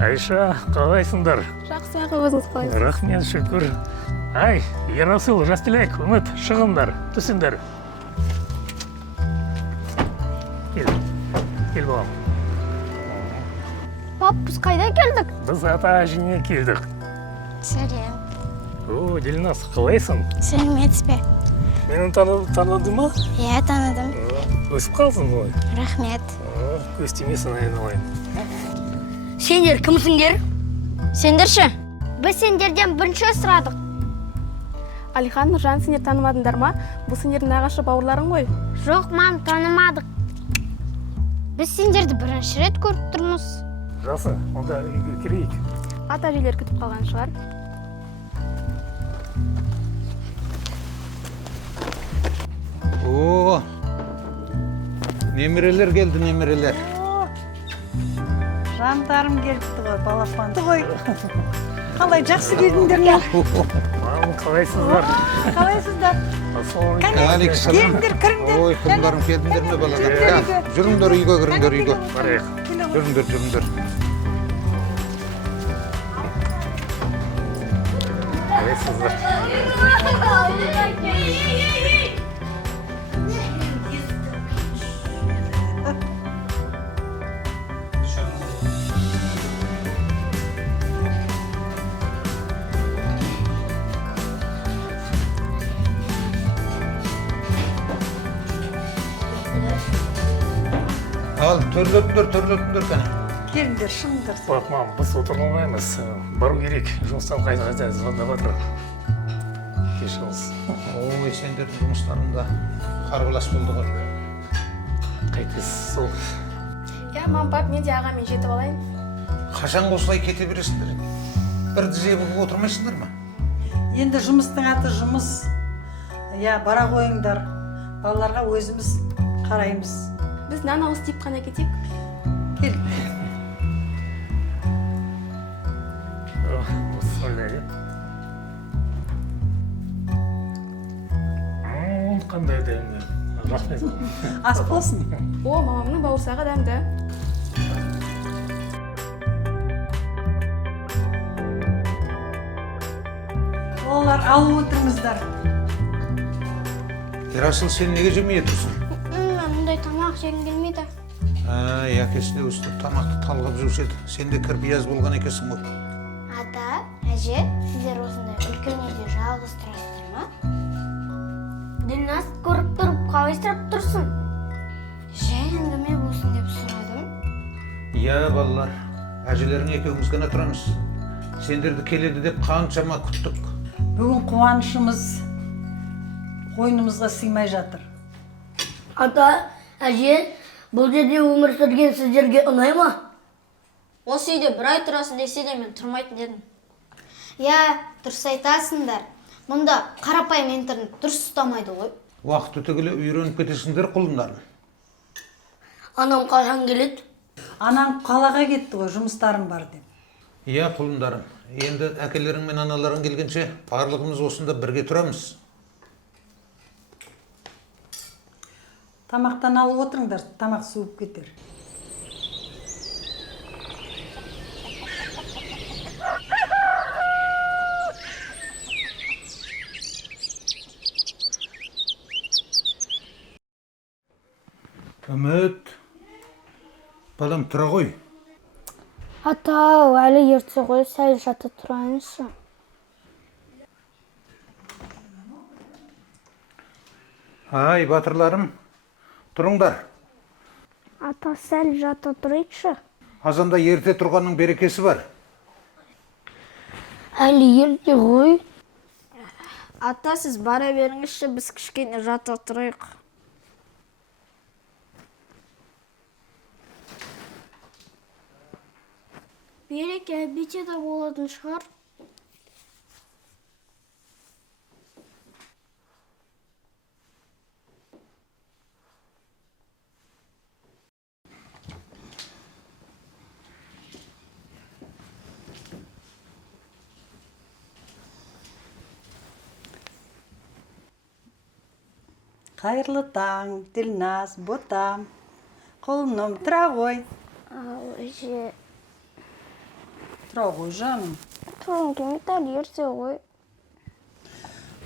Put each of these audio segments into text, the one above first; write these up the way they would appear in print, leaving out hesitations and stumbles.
Айша, қалайсыңдар? Жақсы аға, өзіңіз қалайсыз? Рахмет, шүкір. Ай, Ерасыл, Жастілек, Үміт, шығыңдар, түсіңдер. Кел балам. Пап, біз қайда келдік? Біз ата әжіне келдік. Сәлем. О, Дильназ, қалайсың? Сәлеметсіз бе? Мені таныды ма? Иә, таныдым. Өсіп қалсың ғой. Рахмет. Көз тимесін айналайын. Сендер кімсіңдер? Сендерші? Біз сендерден бірінші сұрадық. Алихан, Нұржан, сендер танымадыңдар ма? Бұл сендердің нағашы бауырларың ғой. Жоқ, мам, танымадық. Біз сендерді бірінші рет көріп тұрмыз. Жақсы, онда үйге кірейік. Ата әжелер күтіп қалған шығар. О, немерелер келді, немерелер. Жандарым келіпті ғой, балапанды ғой. Қалай, жақсы келдіңдер ме? Мам, қалайсыздар? Қалайсыздар? Александр. Келдіңдер, кіріңдер. Ой, қыздарым келдіңдер ме баладар? Жүріңдер үйге, кіріңдер үйге. Барайық. Жүріңдер. Қалайсыздар? Ал, төрлетіңдер кәне. Келіңдер, шыңдыр. Бak, мам, біз отырып алмаймыз. Бару керек. Жұмыстан қайта звондап жатыр. Кешіріңіз. Ой, сендердің жұмыстарында қарбалас болды ғой. Қайтесіз сол. Иә, мам, пап, мен де ағамен жетіп алайын. Қашан осылай кете бересіңдер? Бір тізе болып отырмайсыңдар ма? Енді жұмыстың аты жұмыс. Я, бара қойыңдар. Балаларға өзіміз қараймыз. Біз нан ауыз тиіп қана кетейік. Кел. Осылай. Қандай дәмді. Рахмет. Ас болсын. О, мамамның бауырсағы дәмді. Олар алып отырыңыздар. Ерасыл, сен неге жемей тұрсың? Мұндай тамақ жегім келмейді. Әкесіне өстіп тамақты талғап жүруші еді. Сен де кірпияз болған екенсің ғой. Ата, әже, сіздер осындай үлкен үйде жалғыз тұрасыздар ма? Ділназ көріп тұрып қалайсырап тұрсын? Жай әңгіме болсын деп сұрадым. Иә, балалар, әжелерің екеуміз ғана тұрамыз. Сендерді келеді деп қаншама күттік. Бүгін қуанышымыз қойнымызға сыймай жатыр. Ата, әже, бұл жерде өмір сүрген сіздерге ұнай ма? Осы үйде бір ай тұрасың десе де мен тұрмайтын дедім. Я, дұрыс айтасыңдар. Мұнда қарапайым интернет дұрыс ұстамайды ғой. Уақыт өте келе үйреніп кетесіңдер құлындарым. Анам қашан келеді? Анаң қалаға кетті ғой, жұмыстарым бар деп. Иә, құлындарым. Енді әкелерің мен аналарың келгенше барлығымыз осында бірге тұрамыз. Тамақтан алып отырыңдар, тамақ суып кетер. Үміт, балам, тұра ғой. Ата, әлі ертсе ғой, сәл жата тұрайыншы. Ай, батырларым, тұрыңдар. Ата, сәл жата тұрайықшы. Азанда ерте тұрғанның берекесі бар. Әлі ерте ғой. Ата, сіз бара беріңізші, біз кішкене жата тұрайық. Береке әбете де болатын шығар. Қайырлы таң, Ділназ, Ботам. Құлыным, тұра ғой. Әже, Тұра ғой, жаным. тұрғым келмейді әлі ерте ғой.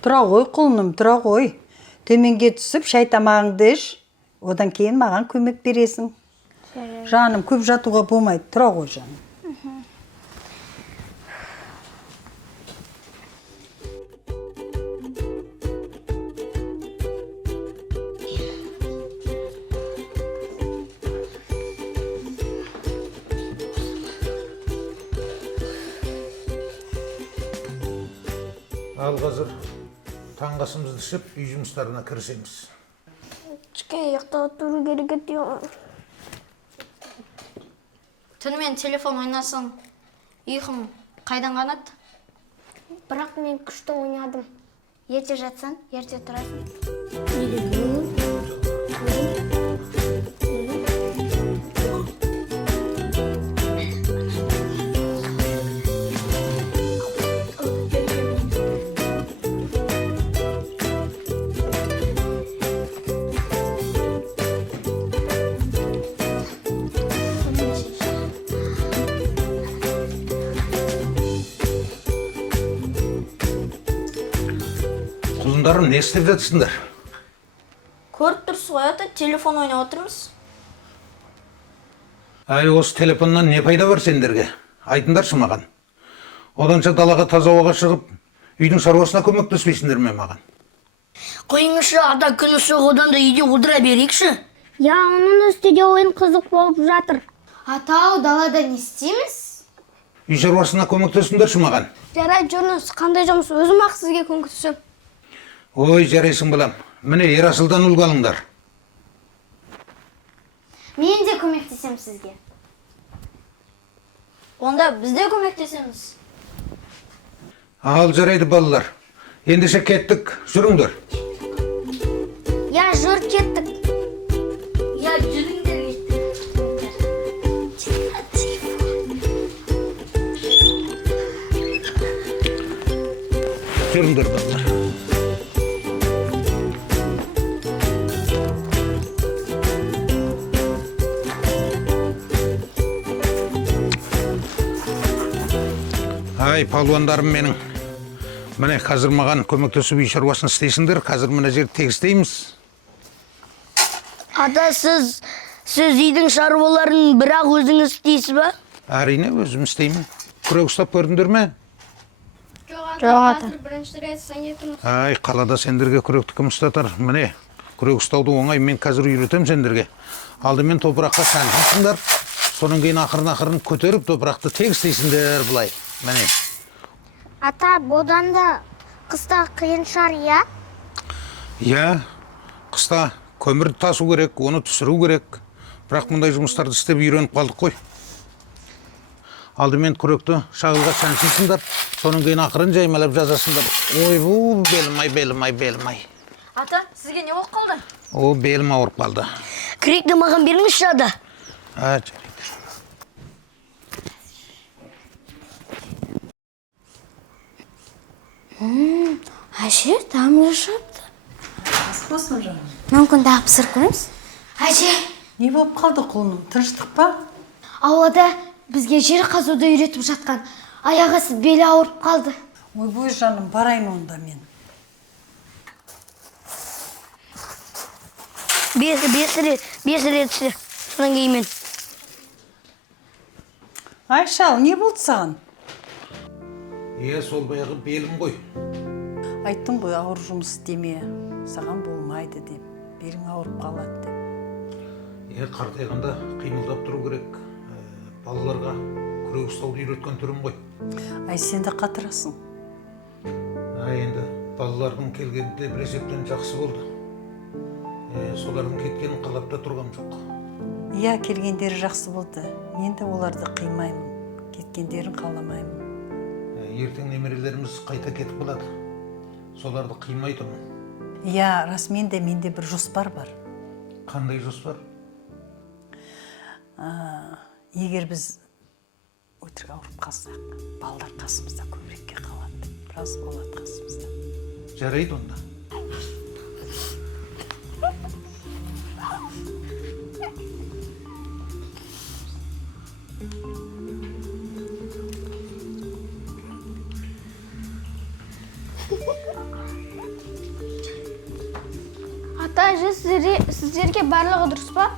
Тұра ғой, құлыным, тұра ғой. Төменге түсіп, шай тамағыңды іш. Одан кейін маған көмек бересің. Жаным, көп жатуға болмайды. Тұра ғой, жаным. Ал қазір таңғы асымызды ішіп, үй жұмыстарына кірісеміз. Кішкене ұйықтап тұру керек еді. Түнімен телефон ойнасың, ұйқым қайдан қанады? Бірақ мен күшті ойнадым. Ерте жатсан, ерте тұрасың. Құлындарым, не істеп жатсыңдар? Көріп тұрсыз ғой, ата, телефон ойнап отырмыз. Әй, осы телефоннан не пайда бар сендерге? Айтындаршы маған. Оданша далаға таза ауаға шығып, үйдің шаруасына көмектеспейсіңдер ме маған? Қойыңызшы, ата күні одан да үйде отыра берейікші. Я, оның үстінде ойын қызық болып жатыр. Атау, далада не істейміз? Үй шаруасына көмектесіңдерші маған. Жарайды, жүріңіз, қандай жұмыс өзім ақ сізге көмектесем. Ой, жарайсың балам. Міне, Ерасылдан үлгі алыңдар. Мен де көмектесем сізге. Онда біз де көмектесеміз. Ал, жарайды балалар. Ендеше кеттік, жүріңдер. Я, жүр кеттік. Я, жүріңдер. Жүріңдер балалар. Ай, палуандарым менің. Міне, қазір маған көмектесіп үй шаруасын істейсіңдер. Қазір мына жерді тегістейміз. Ата, сіз үйдің шаруаларын бірақ өзіңіз істейсіз ба? Әрине, өзім істеймін. Күрек ұстап көрдіңдер ме? Жоқ, ата. Бірінші рет санетім. Ай, қалада сендерге күректі кім ұстатар? Міне, күрек ұстауды оңай, мен қазір үйретем сендерге. Алдымен топыраққа сәнсіңдер, содан кейін ақырын көтеріп топырақты тегістейсіңдер бұлай. Міне. Ата, бодан да қыста қиын шығар, я? Я, қыста көмірді тасу керек, оны түсіру керек. Бірақ мұндай жұмыстарды істеп үйреніп қалдық қой. Алдымен күректі шағылға сәнсіңдер, содан кейін ақырын жаймалап жазасыңдар. Ой, бұл белім-ай. Ата, сізге не болып қалды? О, белім ауырып қалды. Күректі маған беріңізші, ата. Жарайды. Әже, тамыр жапты. Аспасын, жаным. Мүмкін дағы пісір көреміз? Әже, Не болып қалды, құлыным? Тыныштық па? аулада бізге жер қазуды үйретіп жатқан. Аяғысы белі ауырып қалды. Ой, жаным, барайын онда мен. Бес ретші. Содан кейін мен. Айшал, не болды саған? Сол баяғы белім ғой. Айттым ғой, ауыр жұмыс істеме. Саған болмайды деп. Белің ауырып қалады деп. Қартайғанда қимылдап тұру керек. Балаларға күрек ұстауды үйреткен түрім ғой. Ай, сен де қатырасың. Енді балалардың келгенде бір есептен жақсы болды. Солардың кеткенін қалапта тұрғам жоқ. Иә, келгендері жақсы болды. Мен де оларды қимаймын. Кеткендерін қаламаймын. Ертең немерелеріміз қайта кетіп қалады. Соларды қимай тұрмын. Иә, рас, менде бір жоспар бар. Қандай жоспар? Егер біз өтірік ауырып қалсақ, балалар қасымызда көбірекке қалады. Біраз болады қасымызда. Жарайды онда. Ата, әже, сіздерге барлығы дұрыс па?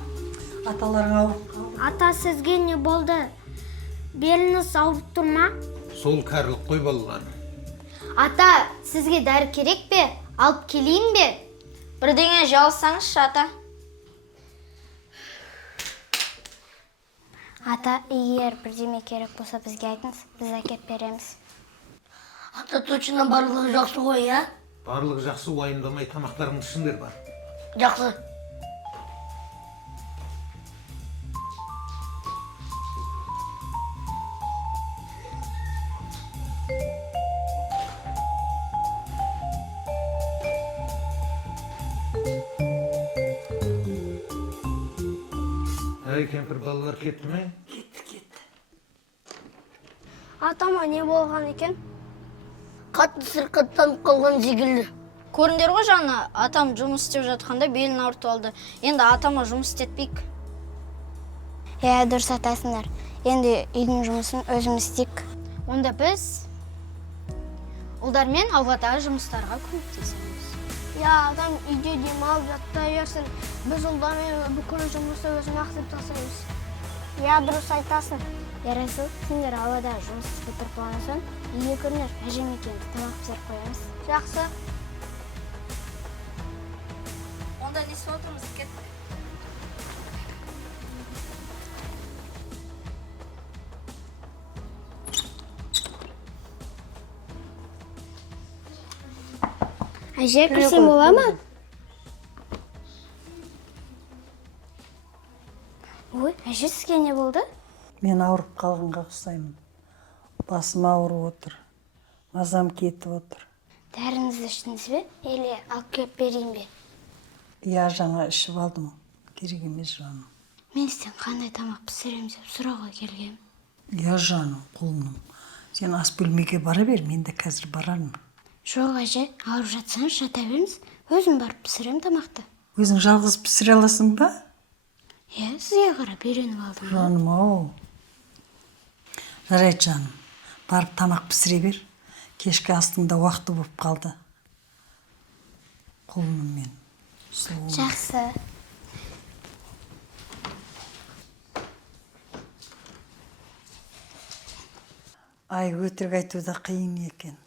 Аталарың ауырып қалды. Ата, сізге не болды? Беліңіз ауырып тұр ма? Сол кәрілік қой балалар. Ата, сізге дәрі керек пе? Алып келейін бе? Бірдеңе жалсаңызшы, ата. Ата, егер бірдеме керек болса бізге айтыңыз, біз әкеп береміз. Ата, точно барлығы жақсы ғой, я? Барлық жақсы, уайымдамай тамақтарыңды ішіңдер бар. Жақсы. Әй, кемпір балалар кетті ме? Атама не болған екен? Қатты сырқаттанып қалған секілді. Көріңдер ғой жаңа, атам жұмыс істеп жатқанда белін ауыртып алды. Енді атама жұмыс істетпейік. Дұрыс атасыңдар. Енді үйдің жұмысын өзіміз істейік. Онда біз ұлдармен ауладағы жұмыстарға көмектесеміз. Адам үйде демалып жаттай берсін. Біз ұлдармен бүкіл жұмысты өзім-ақ істеп тастаймыз. Дұрыс айтасың. Ярасыл, сендер ауада жұмыс істеп тұрып болған соң, үйге көріңдер, әжем екеуміз тамақ пісіріп қоямыз. Жақсы. Онда не істеп отырмыз, кеттік. Әже, кірсем бола ма? Ой, әже, сізге не болды? Мен ауырып қалғанға ұқсаймын. Басым ауырып отыр. Мазам кетіп отыр. Дәріңізді іштіңіз бе? Или алып келіп берейін бе? Я жаңа ішіп алдым. Керек емес жаным. Мен сізден қандай тамақ пісіремін деп сұрауға келгем. Я жаным, құлыным. Сен ас бөлмеге бара бер, мен де қазір барармын. Жоқ, әже, ауырып жатсаңыз жата беріңіз. Өзім барып пісірем тамақты. Өзің жалғыз пісіре аласың ба? Сізге қарап үйреніп алдым. Жаным, ау. Жарайды жаным, барып тамақ пісіре бер. Кешкі астың да уақыты болып қалды. Құлыным мен. Сұлуым. Жақсы. Ай, өтірік айту да қиын екен.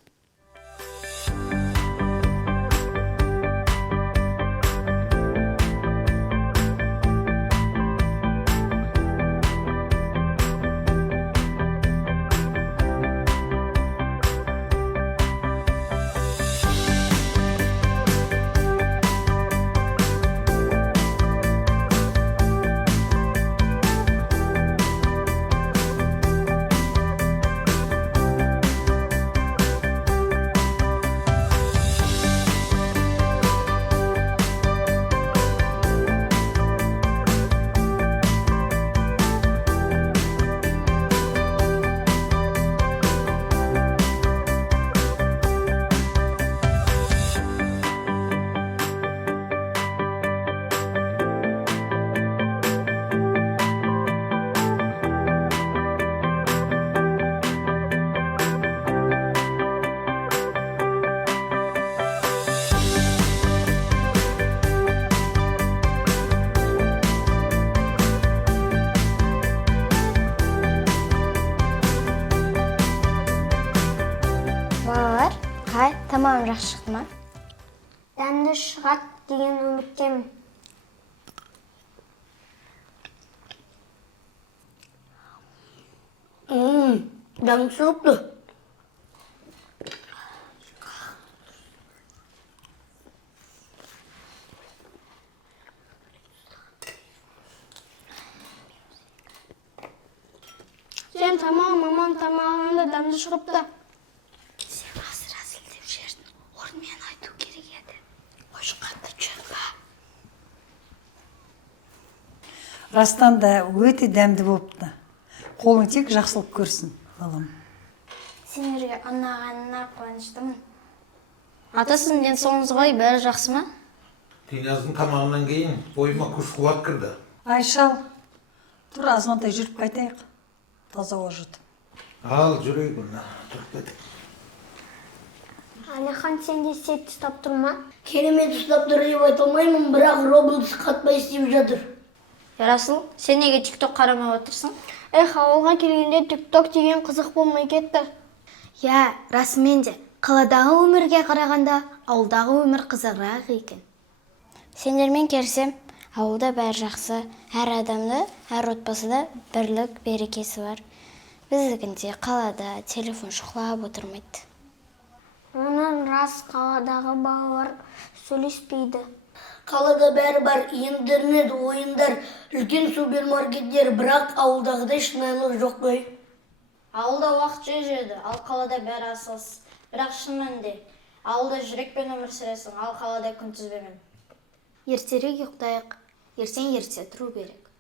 Тамағым жақсы шықты ма? Дәмді шығады деген үміттемін. Дәмі шығыпты. Сен тамағым, маман тамағында дәмді шығыпты. Мен айту керек еді. Ой, қатыр жүрма. Растан да өте дәмді болыпты. Қолың тек жақсылық көрсін, балам. Сендерге ұнағанына қуаныштымын. Атасының денсаулығыңыз қалай, бәрі жақсы ма? Тиназдың тамағынан кейін бойыма күш қуат кірді. Айшал, тұр азғантай жүріп қайтайық. Таза ауа жұтып. Ал жүрейік, тұрып кетіп. Алихан, сен де сет ұстап тұрма? Керемет ұстап тұр деп айта алмаймын, бірақ Roblox қатпай істеп жатыр. Расыл, сен неге TikTok қарамай отырсың? Ауылға келгенде TikTok деген қызық болмай кетті. Я, расымен де, қаладағы өмірге қарағанда ауылдағы өмір қызығырақ екен. Сендермен келсем, ауылда бәрі жақсы, әр адамда, әр отбасыда бірлік, берекесі бар. Біздігінде қалада телефон шұқылап отырмайды. Оның рас, қаладағы балалар сөйлеспейді. Қалада бәрі бар, интернет, ойындар, үлкен супермаркеттер, бірақ ауылдағыдай шынайылық жоқ қой. Ауылда уақыт жүреді, ал қалада бәрі асығыс. Бірақ шын мәнінде, ауылда жүрекпен өмір сүресің, ал қалада күнтізбемен. Ертерек ұйықтайық, ертең ерте тұру керек.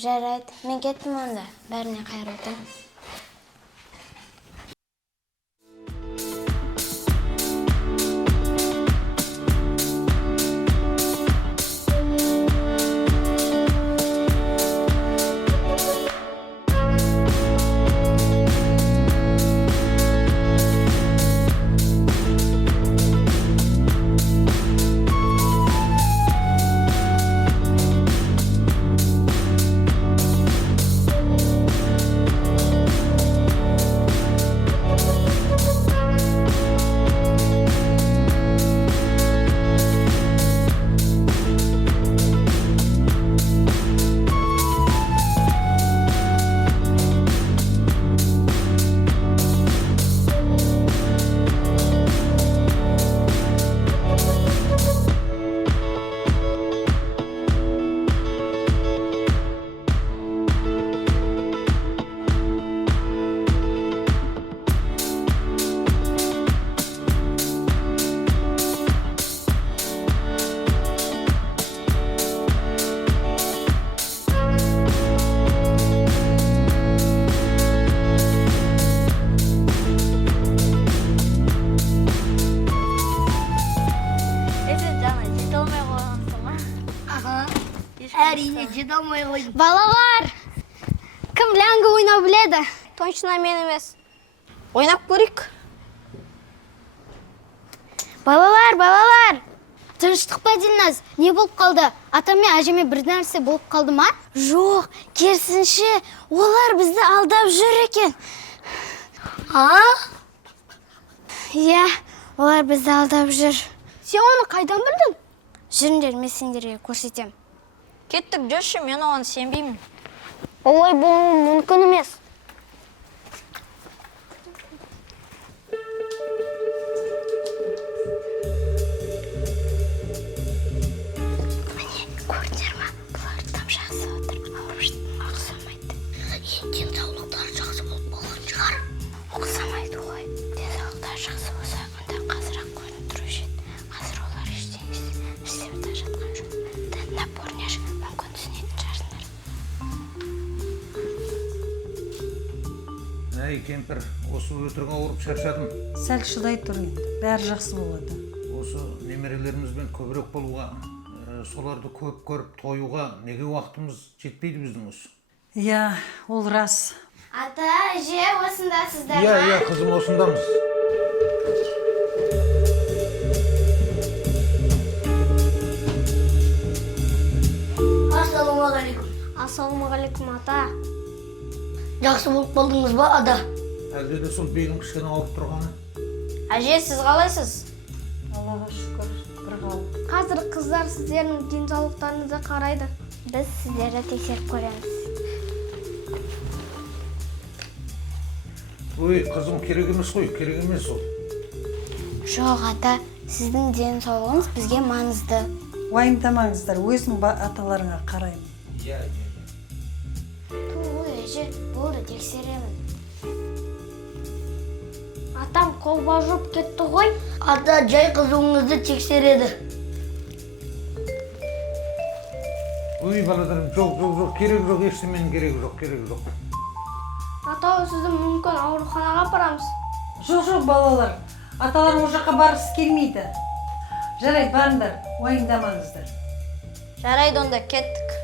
Жарайды, мен кеттім онда, бәріне қайырлы таң. Әрине, жете алмай қойдым. Балалар! Кім ләңгі ойнау біледі? Точно мен емес. Ойнап көрейік. Балалар! Тыныштық па, Дилназ? Не болып қалды? Атам мен әжеме бір нәрсе болып қалды ма? Жоқ, керісінше, олар бізді алдап жүр екен. Иә, олар бізді алдап жүр. Сен оны қайдан білдің? Жүріңдер, мен сендерге көрсетем. Кеттік, жүрші, мен оған сенбеймін. Олай болуы мүмкін емес. Көрдіңдер ма? Бұлар там жақсы отыр, ауырыштың ұқсамайды. Денсаулықтары жақсы болып болған шығар. Ұқсамайды ғой. Денсаулықтары жақсы болса, онда қазір-ақ көрініп тұрушы еді. Қазір олар ештеңе істеп те жатқан жоқ. Тәнна көрінеш, мүмкін түсінетін шығарсыңдар. Әй, кемпір, осы өтірік ауырып шаршадым. Сәл шыдай тұр енді, бәрі жақсы болады. Осы немерелерімізбен көбірек болуға, соларды көп көріп тойуға неге уақытымыз жетпейді біздің осы? Иә, ол рас. Ата, әже, осындасыздар Иә, ма? қызым, осындамыз. Ассалаумағалейкум. Ассалаумағалейкум, ата. Жақсы болып қалдыңыз ба, ада? Әлде де сол белім кішкене ауырып тұрғаны? Әже, сіз қалайсыз? Аллаға шүкір, бір қалып. Қазір қыздар сіздердің денсаулықтарыңызды қарайды. Біз сіздерді тексеріп көреміз. Ой, қызым, керек емес қой, керек емес ол. Жоқ, ата, сіздің денсаулығыңыз бізге маңызды. Уайымдамаңыздар, өзің аталарыңа қараймын. Иә. Ой, әже, болды, тексеремін. Атам қолба жұрып кетті ғой. Ата жай қызуыңызды тексереді. Ой, баладарым, жоқ, керек жоқ, ештеменің керек жоқ. Ата, сізді мүмкін ауруханаға апарамыз. Жоқ, балалар, аталар ол жаққа барғысы келмейді. Жарайды, барыңдар, уайымдамаңыздар. Жарайды, онда кеттік.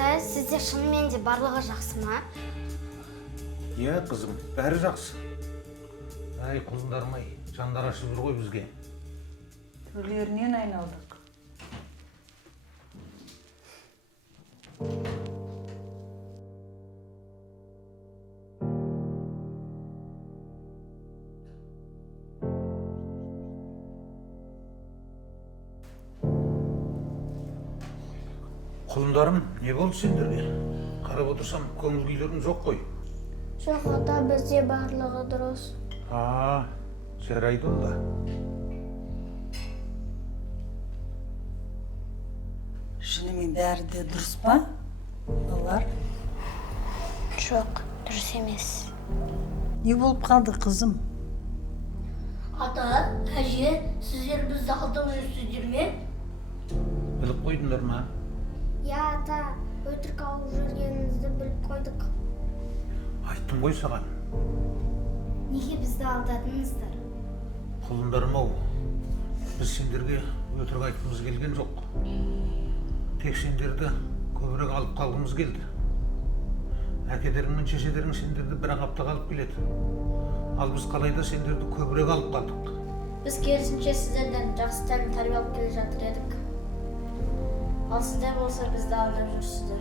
ата, сізде шынымен де барлығы жақсы ма? Иә, қызым, бәрі жақсы. Әй, құлындарым-ай, жандар ашып жүр ғой бізге. Түрлерінен айналдық. Құлындарым, не болды сендерге? Қарап отырсам, көңіл күйлерің жоқ қой. Жоқ ата, бізде барлығы дұрыс. Жарайды онда. Шынымен бәрі де дұрыс па? Олар? Жоқ, дұрыс емес. Не болып қалды қызым? Ата, әже, сіздер бізді алдап жүрсіздер ме? Біліп қойдыңдар ма? Я ата, өтірік алып жүргеніңізді біліп қойдық. Айттым ғой саған. Неге бізді алдадыңыздар? Құлындарым-ау, біз сендерге өтірік айтқымыз келген жоқ. Тек сендерді көбірек алып қалғымыз келді. Әкелерің мен шешелерің сендерді бір-ақ апта қалып келеді. Ал біз қалайда сендерді көбірек алып қалдық. Біз керісінше сіздерден жақсы тәлім тәрбие алып келе жатыр едік. Ал сіздер болса бізді алдап жүрсіздер.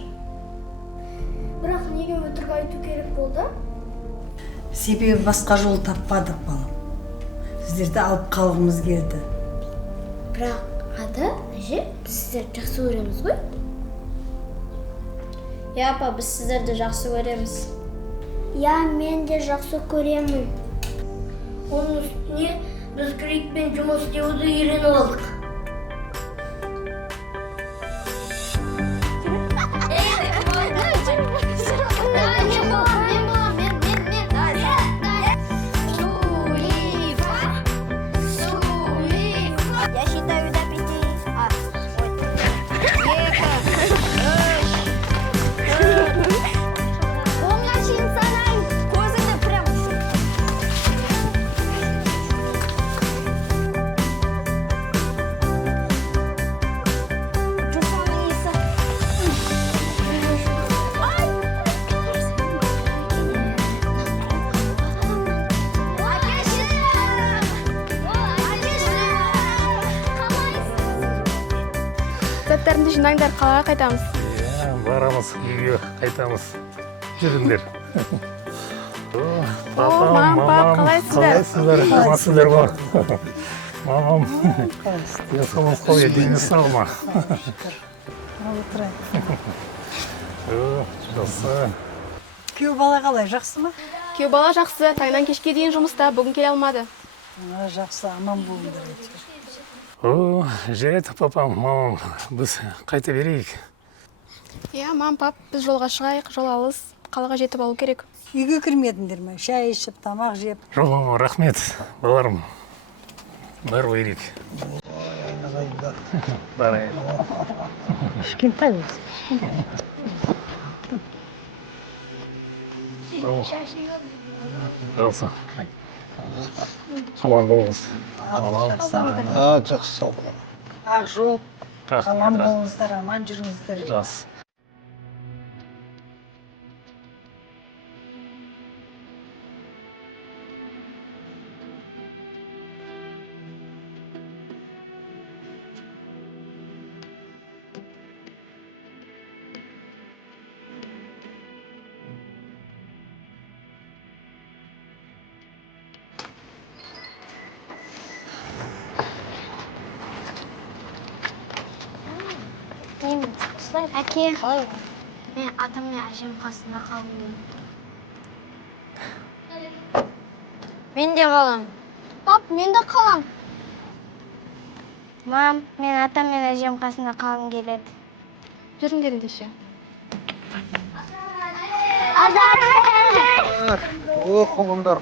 Бірақ неге өтірік айту керек болды? Себебі басқа жол таппадық, балам. Сіздерді алып қалғымыз келді. Бірақ ата, әже, біз сіздерді жақсы көреміз ғой? Я, апа, біз сіздерді жақсы көреміз. Я, мен де жақсы көремін. Оның үстіне біз крикпен жұмыс істеуді үйреніп алдық. Я считаю до 5. Онға шейін санайын. Көзіңді прям. Жұмсаның есі. Заттарыңды жинаңдар, қалаға қайтамыз. Иә, барамыз, үйге қайтамыз. Жүріңдер. мам, пап, қалайсыздар? Қалайсыздар? Амансыздар ма? Мамам, денсаулық қой, дені сау ма? Жақсы. Күйеу бала қалай, жақсы ма? Күйеу бала жақсы, таңнан кешке дейін жұмыста, бүгін келе алмады. Жақсы, аман болыңдар. Жарайды, папам, мамам, біз қайта берейік. Иә, мам, пап, біз жолға шығайық, жол алыс, қалаға жетіп алу керек. Үйге кірмедіңдер ме? Шай ішіп, тамақ жеп. Жоқ, мама, рахмет, баларым. Бару керек. Барайық. Кішкентай болсын. Жақсы. Аман болыңыз. Жақсы сау. Ақ жол, аман Рахмет. болыңыздар, аман жүріңіздер. Жақсы. Әке, мен атам мен әжем қасында қалдым. Мен де қалам. Пап, мен де қалам. Мам, мен атам мен әжем қасында қалғым келеді. Жүріңдер ендеше. Құлындар.